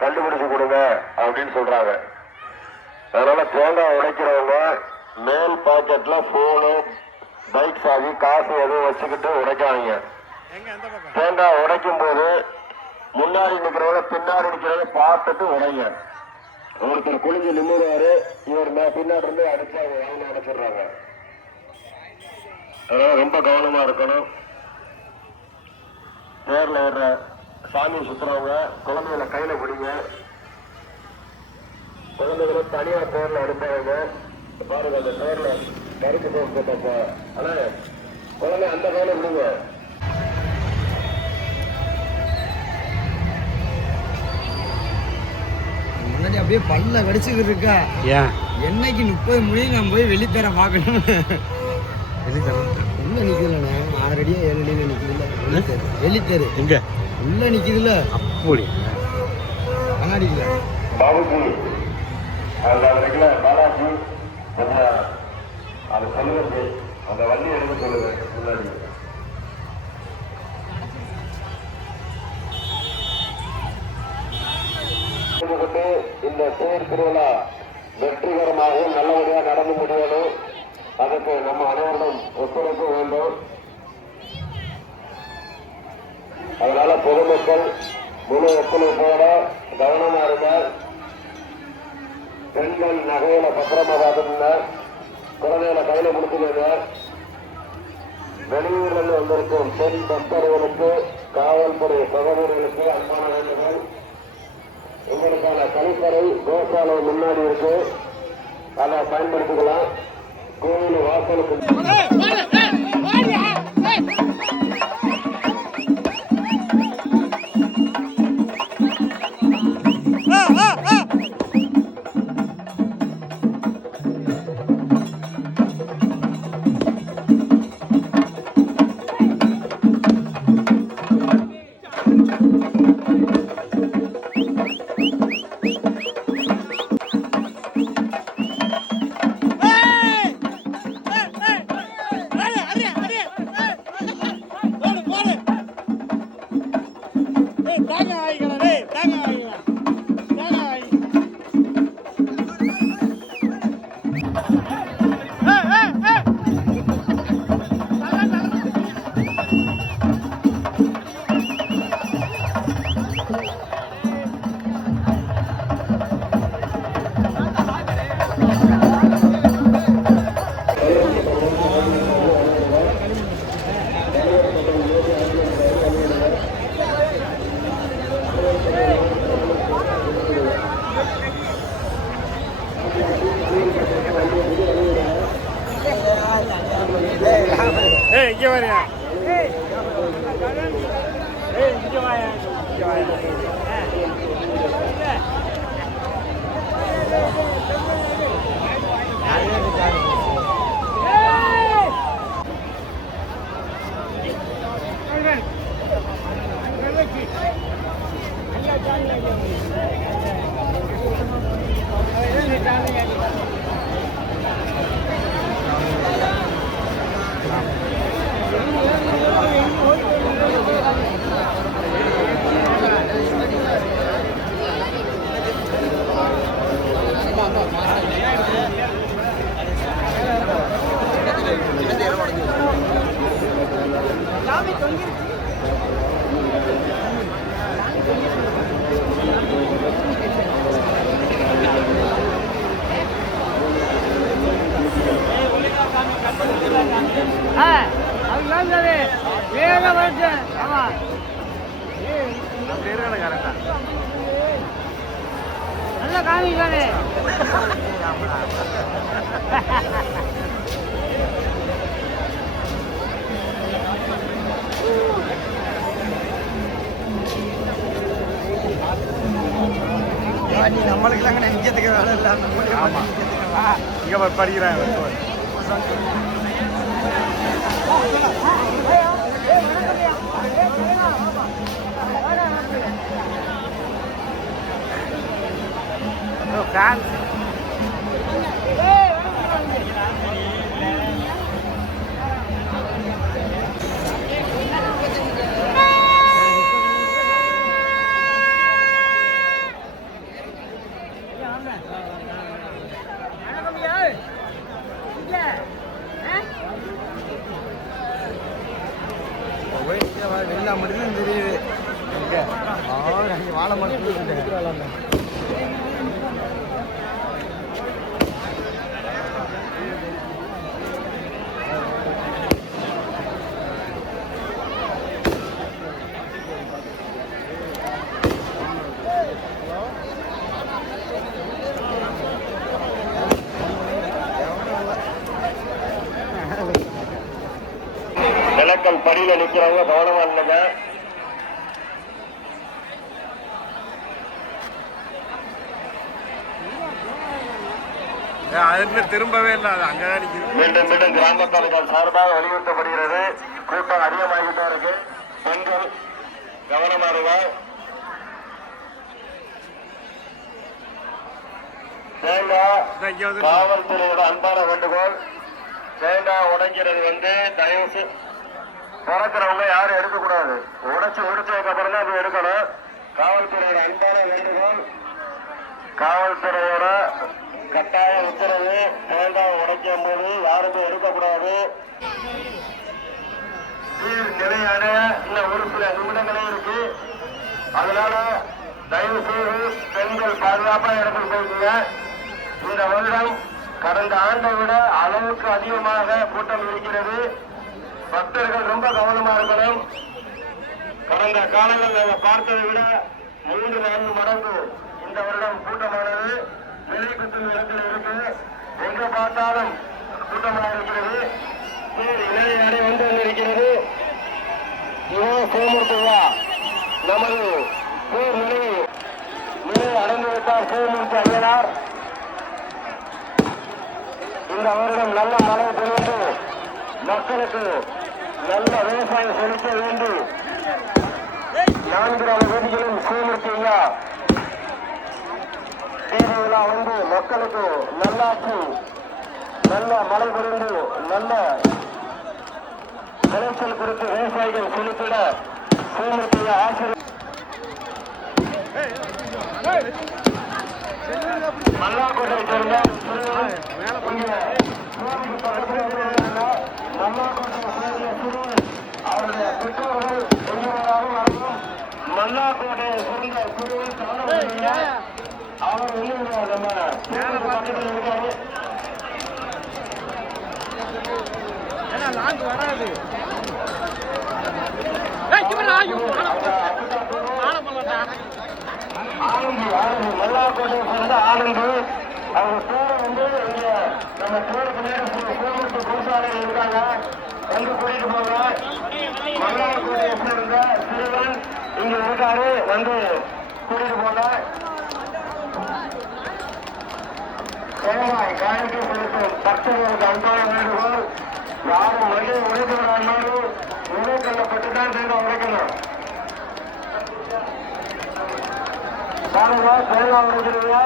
கண்டுபிடிச்சு கொடுங்க அப்படின்னு சொல்றாங்க. அதனால தேங்காய் உடைக்கிறவங்க மேல் பாக்கெட்ல போனு, பைக் சாவி, காசு எதுவும் வச்சுக்கிட்டு உடைக்காதீங்க. தேங்காய் உடைக்கும் போது முன்னாடி நிக்கிறவங்க பின்னாடி நிக்கிறவங்க பார்த்துட்டு உடைங்க. ஒருத்தர் குளிஞ்சு நின்றுவாரு, இவர் பின்னாடி இருந்து அடிச்சா அவங்க அடைச்சிடுறாங்க. அதனால ரொம்ப கவனமா இருக்கணும். தேர்ல ஏற சாமி சுத்துறவங்க குழந்தைகளை கையில பிடிங்க. குழந்தைகளை தனியா தேர்ல எடுப்பவங்க பாருங்க, அந்த தேர்ல கருக்கு போட்டப்ப ஆனா குழந்தை அந்த கையில விடுங்க. முன்னாடி அப்படியே பல்ல கடிச்சுக்கிட்டு இருக்கா. என்னைக்கு 30 மணி நான் போய் வெளித்தர பார்க்கணும். உள்ள நிக்குதுலண்ணே, 6 அடியா 7 அடியில நிக்குதுல்ல வெளித்தரு. எங்க உள்ள நிக்குதுல்ல அப்படி கண்ணாடிக்கல பாபுஜி பாலாஜி அது சொல்லுங்க, அந்த வண்டி எடுக்க சொல்லுங்க. முன்னாடி இந்த தேர் திருவிழா வெற்றிகரமாகவும் நல்லபடியாக நடந்து முடியணும். அதுக்கு நம்ம அனைவரும் ஒத்துழைக்க வேண்டும். அதனால பொதுமக்கள் முழு ஒத்துழைப்போட கவனமா இருங்க. பெண்கள் நகையில பத்திரமா பார்த்துருங்க. குழந்தைகளை கையில கொடுத்துருங்க. வெளியூர்ல வந்திருக்கும் பெண் பக்தர்களுக்கு, காவல்துறை சகோதரர்களுக்கு அன்பான வேண்டுகள். உங்களுக்கான கழிப்பறை கோசாலை முன்னாடி இருக்கு, அதை பயன்படுத்திக்கலாம். கோவில் வாசலுக்கு நல்லா காமிக்கானே. நம்மளுக்கு நினைக்கிறதுக்கு வேலை இல்லாம இங்க படிக்கிறாங்க. fans. வாழை மரம் நிலக்கல் படியில நிக்கிறவங்க கவனமா இல்லைங்க. திரும்பவே இல்லை, அது அங்கதான் நிக்குது. மீண்டும் மீண்டும் கிராம தலைவர் சார்பாக வலியுறுத்தப்படுகிறது. கூட்டம் அதிகமாகிட்டா இருக்கு. பெண்கள் கவனமா இருங்க. தேங்காய் காவல்துறையோட அன்பான வேண்டுகோள். தேங்காய் உடைக்கிறது தயவு திறக்கிறவங்க யாரும் எடுக்கக்கூடாது. உடைச்சு முடிச்சதுக்கு அப்புறம் தான் அது எடுக்கணும். காவல்துறையோட அன்பான வேண்டுகோள். காவல்துறையோட கட்டாய உத்தரவு. தேங்காய் உடைக்கும் போது யாருமே எடுக்கக்கூடாது. நீர் நிலையான இன்னும் ஒரு சில நிமிடங்களே இருக்கு. அதனால தயவு செய்து பெண்கள் பாதுகாப்பா இடத்துக்கு போயிருக்கீங்க. இந்த வருடம் கடந்த ஆண்டை விட அளவுக்கு அதிகமாக கூட்டம் இருக்கிறது. பக்தர்கள் ரொம்ப கவனமா இருக்கணும். கடந்த காலங்கள் நாங்கள் பார்த்ததை விட 3-4 மடங்கு இந்த வருடம் கூட்டமானது நிலை குத்தும் இடத்தில் இருக்கு. எங்க பார்த்தாலும் கூட்டமாக இருக்கிறது. இளைஞரை இருக்கிறது. சோமூர்த்தியா நமது போர் நிலை அடைந்துவிட்டார் சோமூர்த்தி ஐயனார். இந்த வருடம் நல்ல மழை பெய்து மக்களுக்கு நல்ல விவசாயம் செலுத்த வேண்டி 4 வீதிகளும் சோமூர்த்தி ஐயா தீவிழா மக்களுக்கு நல்லாட்சி நல்ல மழை பொழிந்து நல்ல விளைச்சல் குறித்து விவசாயிகள் செலுத்திட சோமூர்த்தி ஐயா ஆசிரியர் மல்லாக்கோட்டை சேர்ந்த அவருடைய பெற்றோர்கள் எங்கிருந்தாலும் வரணும். மல்லாக்கோட்டையை சேர்ந்த குழுவில் காணப்படுகிற அவர் நம்ம பக்கத்தில் இருக்காரு. வராது ஆனந்தி மல்லாக்கோட்டையை சேர்ந்த ஆனந்தி. அவங்க பேரை இங்க நம்ம பேருக்கு நேரம் சோமூர்த்தி பூசாரிகள் இருக்காங்க. கூட்டிட்டு போங்க. மல்லாக்கோட்டையை சேர்ந்த சிறுவன் இங்க இருக்காரு. கூட்டிட்டு போங்க. தேங்காய் காணிக்கை செலுத்தும் பக்தர்களுக்கு அன்பான வேண்டுகோள். யாரும் மகிழ் உழைக்கிறாலும் நிலைக்கல்லப்பட்டு தான் தேங்காய் உடைக்கணும். பாருங்க தேங்காய் உடைக்கிறீங்க.